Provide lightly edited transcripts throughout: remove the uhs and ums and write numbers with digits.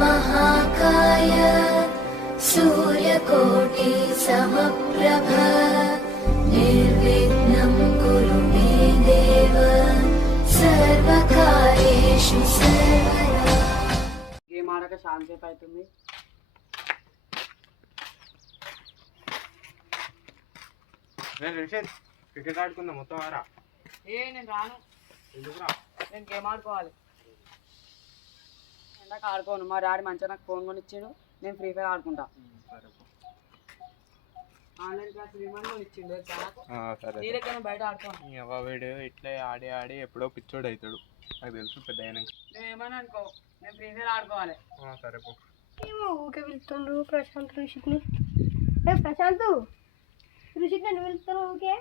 महाकाय सूर्यकोटि समप्रभ निर्विघ्नं कुरु मे देव सर्वकार्येषु सर्वदा। గేమ్ ఆడక చాలా సేపు అవుతుంది. క్రికెట్ ఆడుకుందాం మొత్తం ఆరా. నేను రాను. ఎందుకురా? నేను గేమ్ ఆడుకోవాలి. ఎందాక ఆడుకోను. మా డాడీ మంచిగా నాకు ఫోన్ కొని ఇచ్చాడు. నేను ఫ్రీ ఫైర్ ఆడుకుంటా. ఆన్లైన్ క్లాస్ ఏమని కొని ఇచ్చిండు. నీ దగ్గర బయట ఆడుకోను. వీడు ఇట్లా ఆడి ఆడి ఎప్పుడో పిచ్చోడు అవుతాడు నాకు తెలుసు. పెద్ద అయినాక నువ్వేమని అనుకో, నేను ఫ్రీ ఫైర్ ఆడుకోవాలి. సరే పో. ఏమో ఊకే పిలుస్తుండ్రు ప్రశాంత్ ఋషిక్ని. ప్రశాంత్ ఋషిక్ నన్ను పిలుస్తాను ఊకే.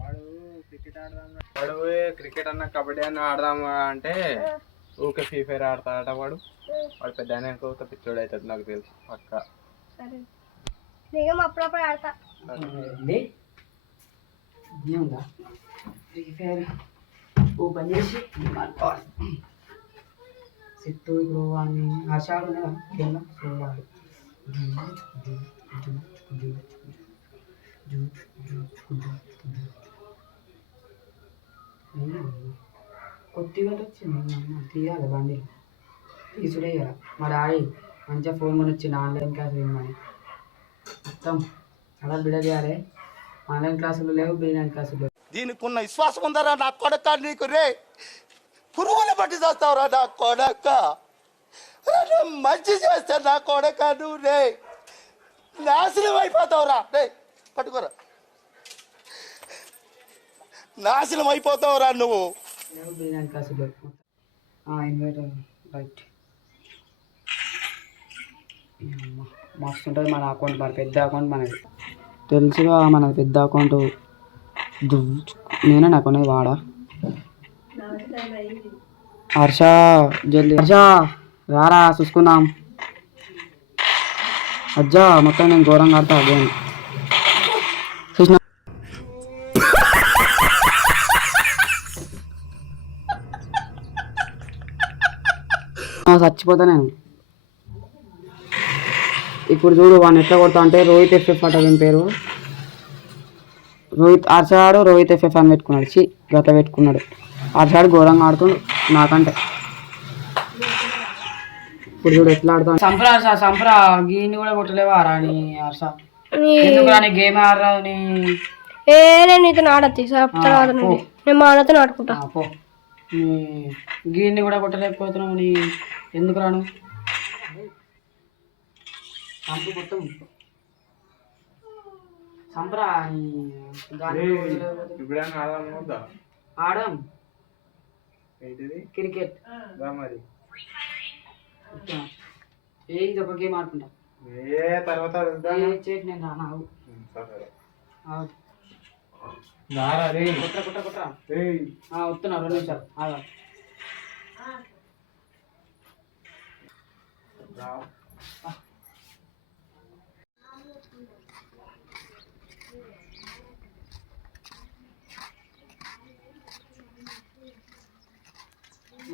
వాడు క్రికెట్ ఆడదాం, వాడు క్రికెట్ అన్న కబడ్డీ అన్న ఆడదాం అంటే ఊకే ఫ్రీ ఫైర్ ఆడతాడట. వాడు పెద్ద అయినాక పిచ్చోడు అవుతాడు నాకు తెలుసు పక్క. సరే నేను అప్పుడప్పుడు ఆడతా. ఉందా ఫ్రీ ఫైర్ ఓపెన్ చేసి ఆడుకోవాలి. సిట్టు ఇప్పుడు వాడిని హర్షాడు కింద చూడాలి. కొద్దిగా వచ్చింది తీయాలి బండి తీసుడే కదా. మా డాడీ మంచిగా ఫోన్ కొని వచ్చింది ఆన్లైన్ క్లాసులు ఇమ్మని. మొత్తం అలా బిడ చేయాలి. ఆన్లైన్ క్లాసులు లేవు, బీఆన్లైన్ క్లాసులు లేవు. దీనికి ఉన్న విశ్వాసం ఉందరా నా కొడక నీకు రే. పురుగులు పట్టి చేస్తావురా నా కొడక. మంచి చేస్తే నా కొడక నువ్వు రే నాశనం అయిపోతావురా. రే పట్టుకోరా, నాశనం అయిపోతావురా నువ్వు. లేవు బీఆన్లైన్ క్లాసులు లేవు. ఇన్వర్టర్ రైట్ మస్తు ఉంటుంది మన అకౌంట్. మన పెద్ద అకౌంట్ మనది తెలుసుగా. మనది పెద్ద అకౌంట్. నేనే నాకు అనేది వాడా. హర్ష జల్దీ హర్ష రారా చూసుకుందాం. అజ్జా మొత్తం నేను ఘోరంగా ఆడతా అదే చూసిన. చచ్చిపోతా నేను ఇప్పుడు. చూడు వాడిని ఎట్లా కొడతా అంటే రోహిత్ ఎఫ్ఎఫ్ అట దీని పేరు. హర్షాడు రోహిత్ ఎఫ్ఎఫ్ అని పెట్టుకున్నాడు. గత పెట్టుకున్నాడు. హర్షాడు ఘోరంగా ఆడుతుండు నాకంటే. ఇప్పుడు చూడు ఎట్లా ఆడుతాను. సంప్రా హర్ష సంప్రా గీని కూడా కొట్టలేవా రాని హర్ష. ఎందుకు రాని గేమ్ ఆడరాదు నీ. నేను నీతో ఆడద్దు తర్వాత నేను మా అన్నతో ఆడుకుంటా. పో గీని కూడా కొట్టలేకపోతున్నావు నీ. ఎందుకు రాను మొత్తం సంప్రా ఆడదాం క్రికెట్. మరి ఇది ఒక గేమ్ ఆడుకుంటా. తర్వాత చేసి నేను రాను. కుట్రా వస్తున్నా 2 నిమిషాలు ఆగా.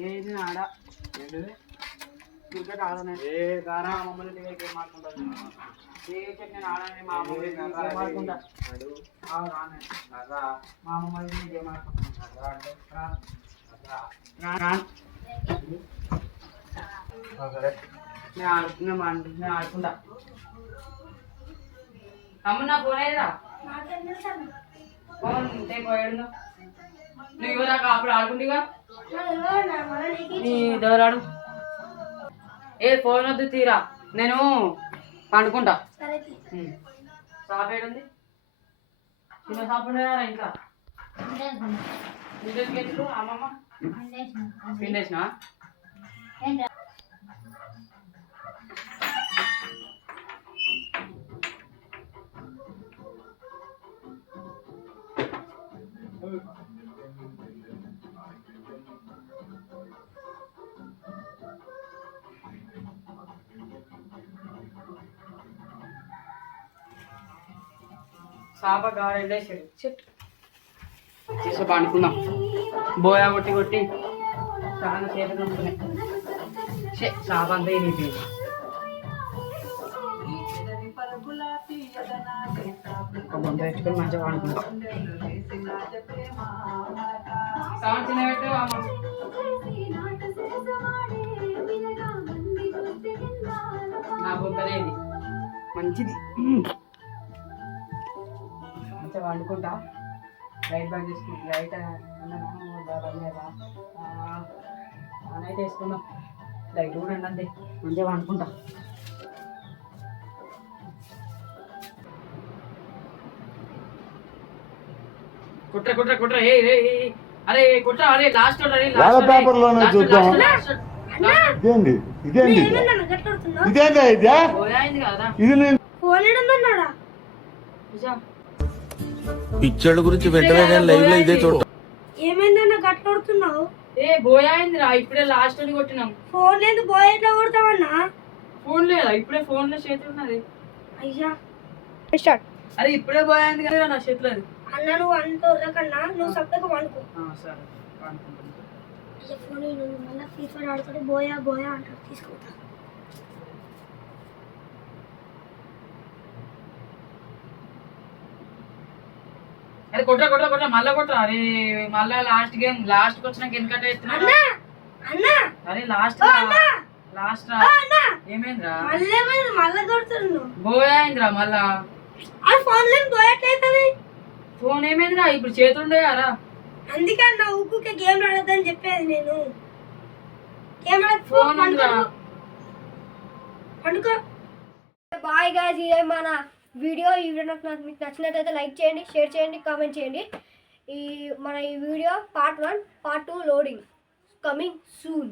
ఏది ఆడ క్రికెట్ ఆడనే మమ్మల్ని గేమ్ ఆడుకుంటాను. నేను ఆడని మా అమ్మ గేమ్ ఆడుకుంటా. మా అమ్మ గేమ్ ఆడుకుంటా. నేను ఆడుకుంటా. తమ్ముడు నా ఫోన్ అయ్యేదా ఫోన్ పోయాడు. నువ్వు ఇవ్వదాకా అప్పుడు ఆడుకుంటా. నీ దొరాడు ఫోన్ వద్దు తీరా. నేను పండుకుంటా. షాప్ ఏడుంది? చిన్న షాప్ ఉండేవారా ఇంకా? అమ్మమ్మ పిండేసిన సాప గారెళ్ళేసాడు. చెట్టు చేసే పండుకుందాం. బోయా కొట్టి కొట్టి చాలా సేపు నొప్పుతున్నాయి. షాప్ అంతా ఇది ఒక బొంత పెట్టుకొని మంచిగా వాడుకుంటాం. సౌండ్ చిన్న పెట్టు అమ్మ. నా బొంతనే ఇది మంచిది. మంచిగా వండుకుంటా. లైట్ బంద్ చేసుకుంటా. లైట్ అయితే వేసుకుందాం. లైట్ కూడా అండి మంచిగా వండుకుంటా. కుట్ర కుట్ర కుట్ర అరే కుట్ర అరే లాస్ట్ వాళ్ళ పేపర్లోనే చూద్దాం. ఇదేంటి ఇదేంటి ఇదేందా ఇదే కదా ఇది నేను ఫోన్ ఏడన్నాడా పిచ్చోళ్ళ గురించి వెంటనే లైవ్ లో ఇదే చూడ. ఏమైందన్న గట్లడుతున్నావు? బోయాయిందిరా ఇప్పుడే లాస్ట్ అని కొట్టినాం. ఫోన్ లేదు బోయ్ ఎట్లా కొడతావన్నా? ఫోన్ లేదా ఇప్పుడే ఫోన్ లో చేతి ఉన్నది. అయ్యా స్టార్ట్. అరే ఇప్పుడే బోయాయింది కదా నా చేతిలో. అన్న నువ్వు అనుకోరా కన్నా నువ్వు సప్పగా వండుకో. సరే అనుకుంటున్నా. అయ్యా ఫోన్ నువ్వు మళ్ళీ ఫ్రీ ఫైర్ ఆడుతుంటే బోయా బోయా అంటారు. తీసుకుంటా. అరే కొట్రా కొట్రా కొట్రా మళ్ళా కొట్రా. అరే మళ్ళా లాస్ట్ గేమ్ లాస్ట్ కి వచ్చినాక ఎందుకంటే అన్నా అన్నా అరే లాస్ట్ లాస్ట్ రా ఏమైందిరా మళ్ళా కొడుతున్నావు బోయాయిందిరా మళ్ళా. అది ఫోన్ లేని పోయట్లయితుంది. ఫోన్ ఏమైందిరా ఇప్పుడు చేతుండే కదా. అందుకే నా ఊకే గేమ్ ఆడొద్దని చెప్పేది నేను. గేమ్ ఫోన్ పండుకో. బాయ్ గాయ్స్, ఇదే మన వీడియో. ఈ వీడియో మీకు నచ్చినట్లయితే లైక్ చేయండి, షేర్ చేయండి, కామెంట్ చేయండి. ఈ video part 1 part 2 loading coming soon.